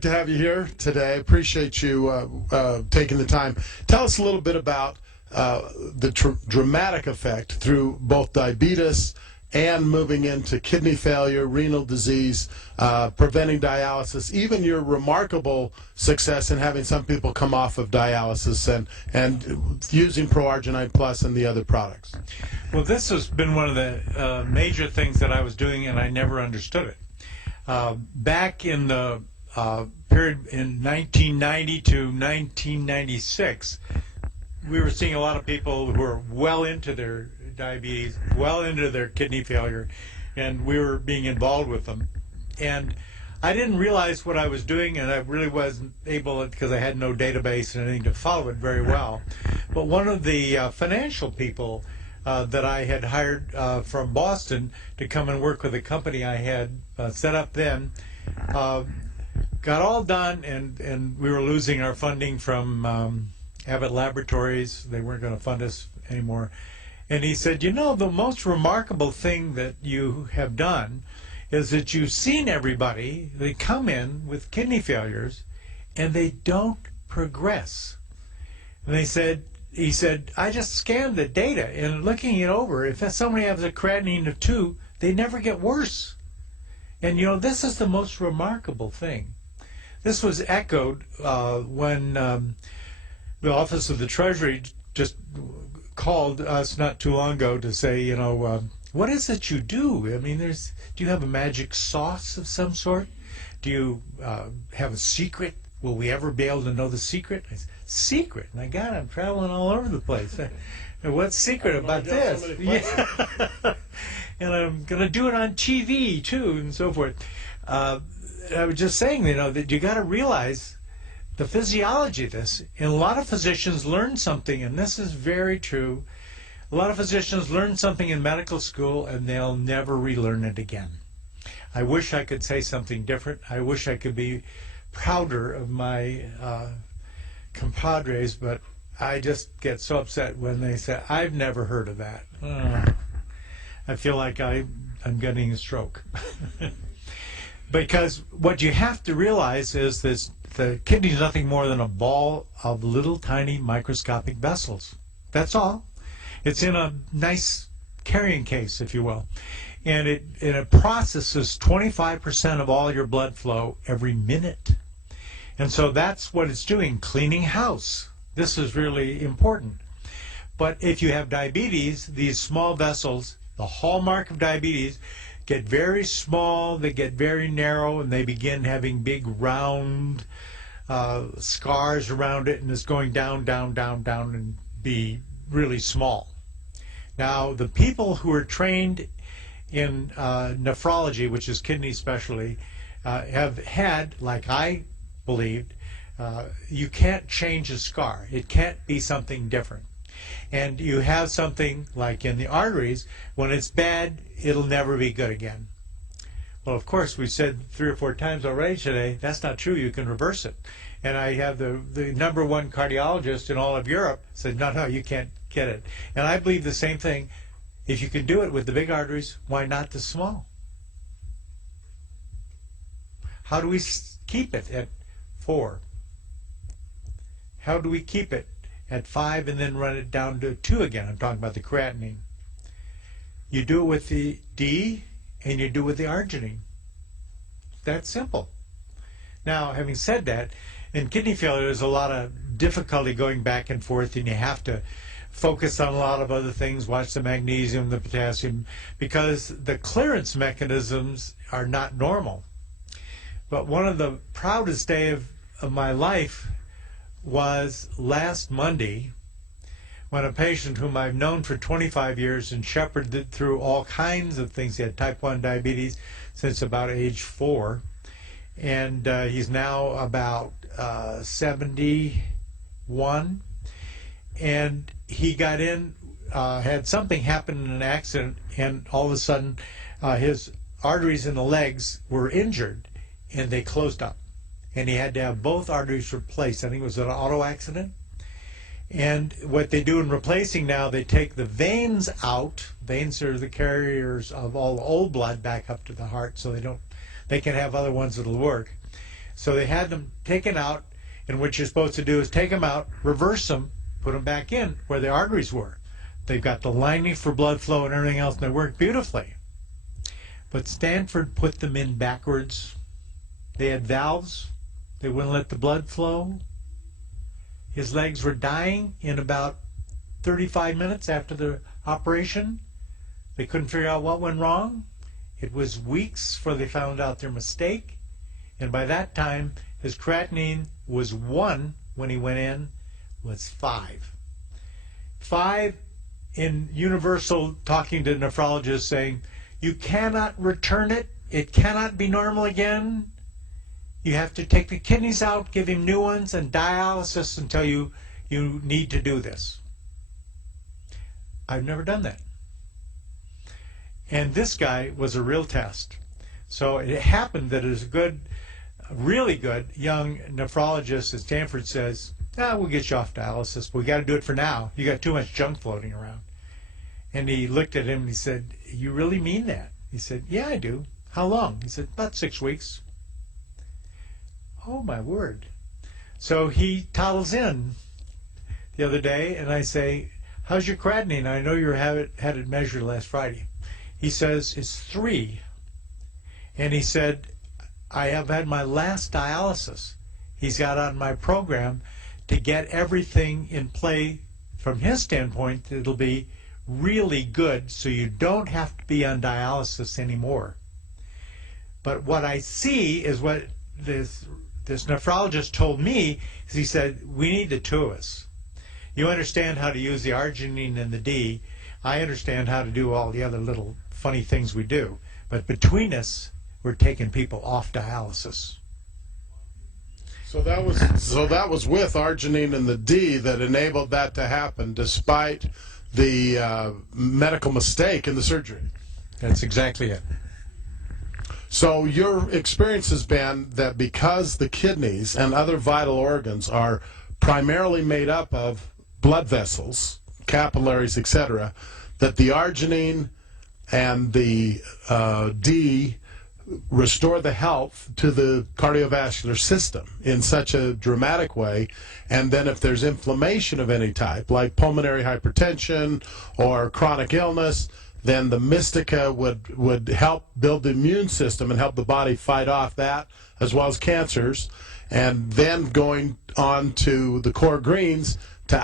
To have you here today. Appreciate you taking the time. Tell us a little bit about the dramatic effect through both diabetes and moving into kidney failure, renal disease, preventing dialysis, even your remarkable success in having some people come off of dialysis and using ProArgi-9 Plus and the other products. Well, this has been one of the major things that I was doing, and I never understood it. Back in the period in 1990 to 1996, we were seeing a lot of people who were well into their diabetes, well into their kidney failure, and we were being involved with them. And I didn't realize what I was doing, and I really wasn't able, because I had no database and anything to follow it very well. But one of the financial people that I had hired from Boston to come and work with a company I had set up then, got all done, and we were losing our funding from Abbott Laboratories. They weren't going to fund us anymore. And he said, you know, the most remarkable thing that you have done is that you've seen everybody, they come in with kidney failures, and they don't progress. And he said, I just scanned the data, and looking it over, if somebody has a creatinine of 2, they never get worse. And, you know, this is the most remarkable thing. This was echoed when the Office of the Treasury just called us not too long ago to say, you know, what is it you do? I mean, do you have a magic sauce of some sort? Do you have a secret? Will we ever be able to know the secret? I said, secret? My God, I'm traveling all over the place. What's secret about this? Yeah. And I'm going to do it on TV, too, and so forth. I was just saying, you know, that you got to realize the physiology of this. And a lot of physicians learn something, and this is very true. A lot of physicians learn something in medical school, and they'll never relearn it again. I wish I could say something different. I wish I could be prouder of my compadres, but I just get so upset when they say, I've never heard of that. I feel like I'm getting a stroke. Because what you have to realize is this: the kidney is nothing more than a ball of little tiny microscopic vessels. That's all. It's in a nice carrying case, if you will. And it processes 25% of all your blood flow every minute. And so that's what it's doing, cleaning house. This is really important. But if you have diabetes, these small vessels, the hallmark of diabetes, get very small, they get very narrow, and they begin having big round scars around it, and it's going down, down, down, down, and be really small. Now, the people who are trained in nephrology, which is kidney specialty, have had, like I believed, you can't change a scar. It can't be something different. And you have something like in the arteries, when it's bad, it'll never be good again. Well, of course, we said 3 or 4 times already today, that's not true. You can reverse it. And I have the #1 cardiologist in all of Europe said, no, you can't get it. And I believe the same thing. If you can do it with the big arteries, why not the small? How do we keep it at 4? How do we keep it at 5 and then run it down to 2 again? I'm talking about the creatinine. You do it with the D and you do it with the arginine. That's simple. Now, having said that, in kidney failure, there's a lot of difficulty going back and forth, and you have to focus on a lot of other things, watch the magnesium, the potassium, because the clearance mechanisms are not normal. But one of the proudest days of my life was last Monday, when a patient whom I've known for 25 years and shepherded through all kinds of things, he had type 1 diabetes since about age 4, and he's now about 71, and he got in, had something happen in an accident, and all of a sudden his arteries in the legs were injured, and they closed up, and he had to have both arteries replaced. I think it was an auto accident. And what they do in replacing now, they take the veins out. Veins are the carriers of all the old blood back up to the heart, so they can have other ones that'll work. So they had them taken out, and what you're supposed to do is take them out, reverse them, put them back in where the arteries were. They've got the lining for blood flow and everything else, and they work beautifully. But Stanford put them in backwards. They had valves. They wouldn't let the blood flow. His legs were dying in about 35 minutes after the operation. They couldn't figure out what went wrong. It was weeks before they found out their mistake. And by that time, his creatinine was 1 when he went in, was 5. 5 in universal, talking to nephrologists, saying, you cannot return it. It cannot be normal again. You have to take the kidneys out, give him new ones, and dialysis until you need to do this. I've never done that. And this guy was a real test. So it happened that as a good, really good young nephrologist at Stanford says, we'll get you off dialysis, but we got to do it for now. You got too much junk floating around. And he looked at him and he said, you really mean that? He said, yeah, I do. How long? He said, about 6 weeks. Oh, my word. So he toddles in the other day, and I say, how's your creatinine? I know you had it measured last Friday. He says, it's 3. And he said, I have had my last dialysis. He's got on my program to get everything in play from his standpoint. It'll be really good, so you don't have to be on dialysis anymore. But what I see is what this nephrologist told me is he said, we need the two of us. You understand how to use the arginine and the D. I understand how to do all the other little funny things we do. But between us, we're taking people off dialysis. So that was with arginine and the D that enabled that to happen, despite the medical mistake in the surgery. That's exactly it. So your experience has been that because the kidneys and other vital organs are primarily made up of blood vessels, capillaries, etc., that the arginine and the D restore the health to the cardiovascular system in such a dramatic way. And then if there's inflammation of any type, like pulmonary hypertension or chronic illness, then the Mistica would help build the immune system and help the body fight off that, as well as cancers. And then going on to the core greens to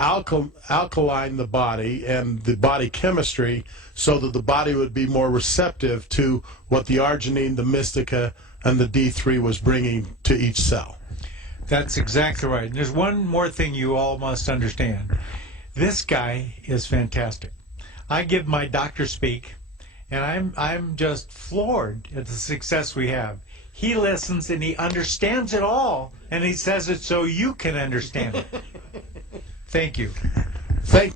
alkaline the body and the body chemistry so that the body would be more receptive to what the arginine, the Mistica, and the D3 was bringing to each cell. That's exactly right. And there's one more thing you all must understand. This guy is fantastic. I give my doctor speak, and I'm just floored at the success we have. He listens and he understands it all, and he says it so you can understand it. Thank you. Thank